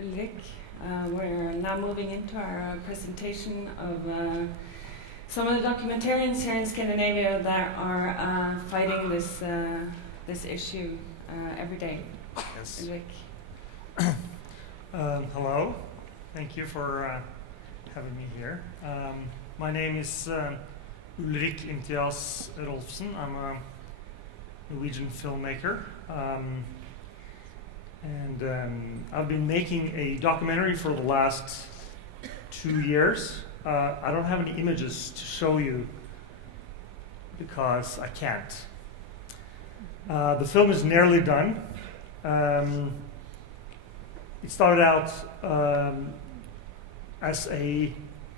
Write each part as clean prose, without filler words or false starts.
ULRIK. We're now moving into our presentation of some of the documentarians here in Scandinavia that are fighting this issue every day. Yes. ULRIK. Hello. Thank you for having me here. My name is ULRIK IMTIAZ ROLFSEN. I'm a Norwegian filmmaker. I've been making a documentary for the last 2 years. I don't have any images to show you because I can't. The film is nearly done. It started out as a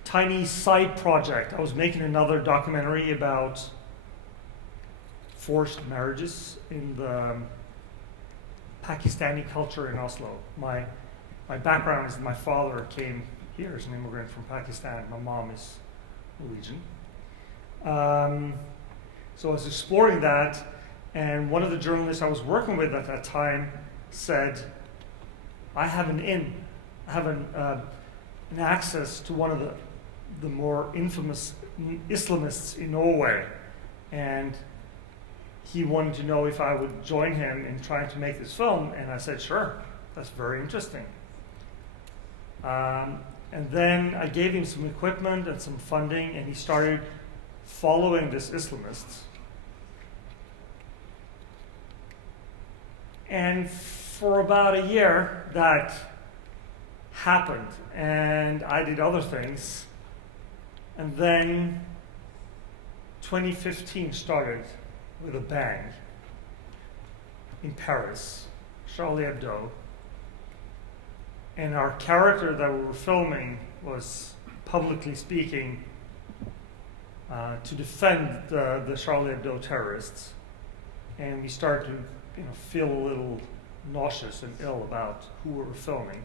tiny side project. I was making another documentary about forced marriages in the Pakistani culture in Oslo. My background is that my father came here as an immigrant from Pakistan. My mom is Norwegian. So I was exploring that, and one of the journalists I was working with at that time said, I have an access to one of the more infamous Islamists in Norway, and he wanted to know if I would join him in trying to make this film, and I said, sure, that's very interesting. And then I gave him some equipment and some funding, and he started following this Islamist. And for about a year, that happened, and I did other things. And then 2015 started with a bang in Paris, Charlie Hebdo. And our character that we were filming was publicly speaking to defend the Charlie Hebdo terrorists. And we started to feel a little nauseous and ill about who we were filming.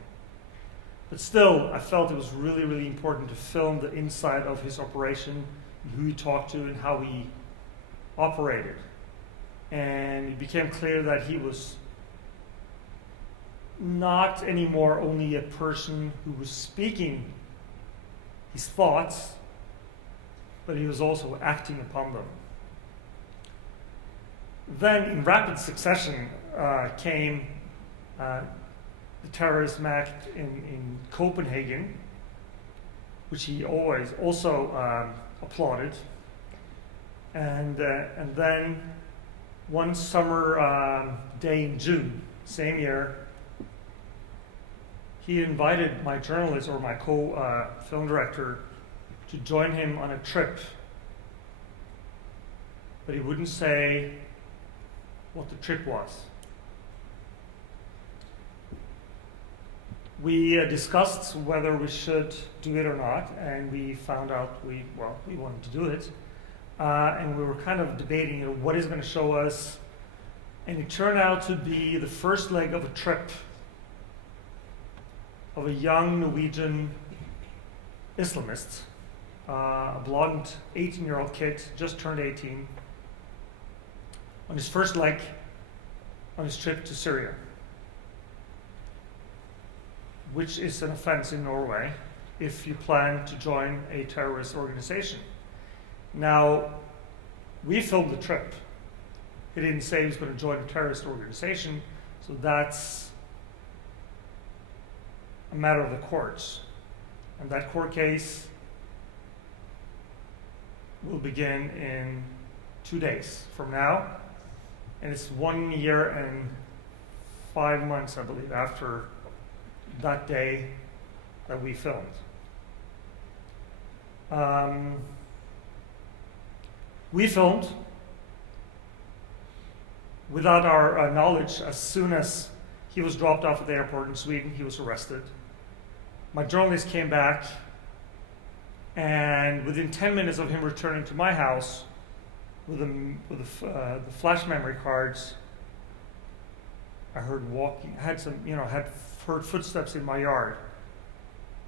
But still, I felt it was really, really important to film the inside of his operation, and who he talked to and how he operated. And it became clear that he was not anymore only a person who was speaking his thoughts, but he was also acting upon them. Then, in rapid succession, came the terrorism act in Copenhagen, which he always also applauded. And then one summer day in June, same year, he invited my journalist or my co-film director to join him on a trip. But he wouldn't say what the trip was. We discussed whether we should do it or not, and we found out we wanted to do it. And we were kind of debating what is going to show us, and it turned out to be the first leg of a trip of a young Norwegian Islamist, a blonde 18-year-old kid, just turned 18, on his first leg on his trip to Syria, which is an offense in Norway if you plan to join a terrorist organization. Now, we filmed the trip. He didn't say he was going to join a terrorist organization, so that's a matter of the courts. And that court case will begin in 2 days from now, and it's 1 year and 5 months, I believe, after that day that we filmed. We filmed without our knowledge. As soon as he was dropped off at the airport in Sweden, he was arrested. My journalist came back, and within 10 minutes of him returning to my house with the flash memory cards, I heard walking. Had heard footsteps in my yard.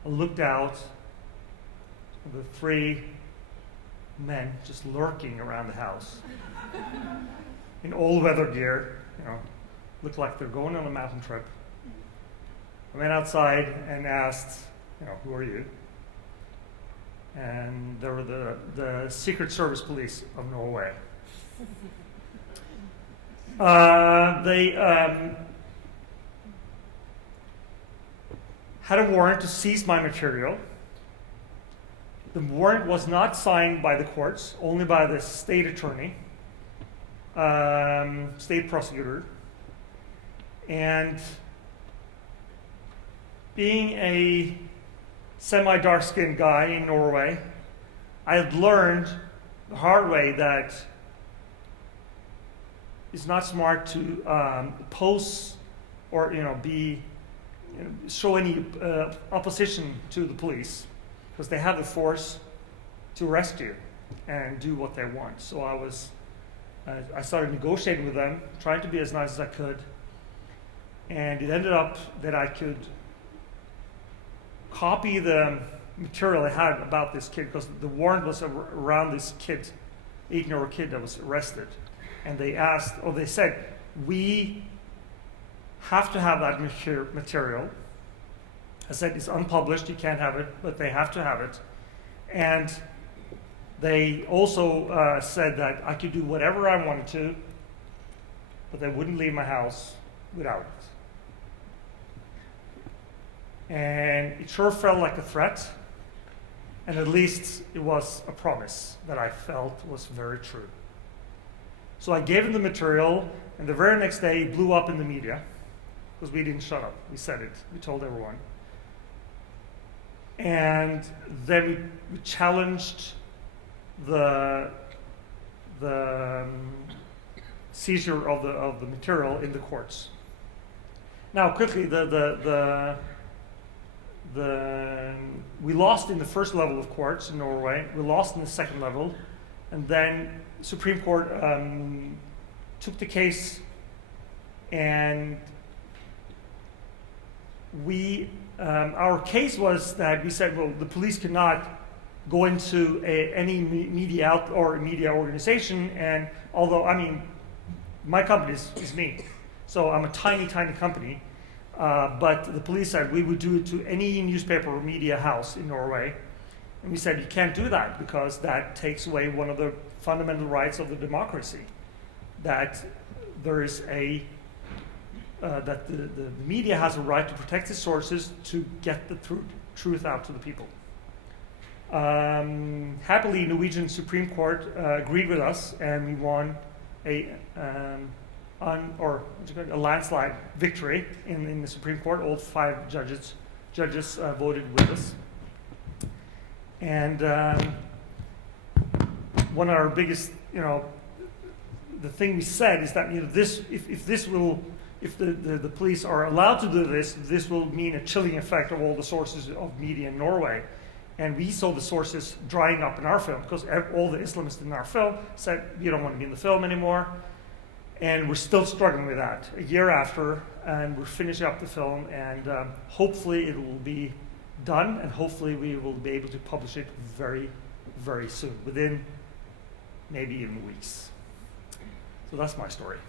I looked out. The 3 men just lurking around the house in all weather gear, look like they're going on a mountain trip. I went outside and asked, who are you? And they were the Secret Service Police of Norway. They had a warrant to seize my material. The warrant was not signed by the courts, only by the state attorney, state prosecutor. And being a semi-dark-skinned guy in Norway, I had learned the hard way that it's not smart to pose or show any opposition to the police, because they have the force to arrest you and do what they want. So I started negotiating with them, trying to be as nice as I could, and it ended up that I could copy the material I had about this kid, because the warrant was around this kid, 18-year-old kid that was arrested. And they said, we have to have that material. I said, it's unpublished, you can't have it, but they have to have it. And they also said that I could do whatever I wanted to, but they wouldn't leave my house without it. And it sure felt like a threat, and at least it was a promise that I felt was very true. So I gave him the material, and the very next day it blew up in the media, because we didn't shut up. We said it. We told everyone. And then we challenged the seizure of the material in the courts. Now, quickly, we lost in the first level of courts in Norway. We lost in the second level, and then Supreme Court took the case, and our case was that we said, well, the police cannot go into any media organization, and although, my company is me, so I'm a tiny company, but the police said we would do it to any newspaper or media house in Norway. And we said, you can't do that, because that takes away one of the fundamental rights of the democracy, that there is that the media has a right to protect its sources to get the truth out to the people. Happily, Norwegian Supreme Court agreed with us, and we won a landslide victory in the Supreme Court. All 5 judges voted with us. And one of our biggest, the thing we said is that if the police are allowed to do this will mean a chilling effect of all the sources of media in Norway. And we saw the sources drying up in our film, because all the Islamists in our film said, you don't want to be in the film anymore. And we're still struggling with that a year after, and we're finishing up the film, and hopefully it will be done, and hopefully we will be able to publish it very, very soon, within maybe even weeks. So that's my story.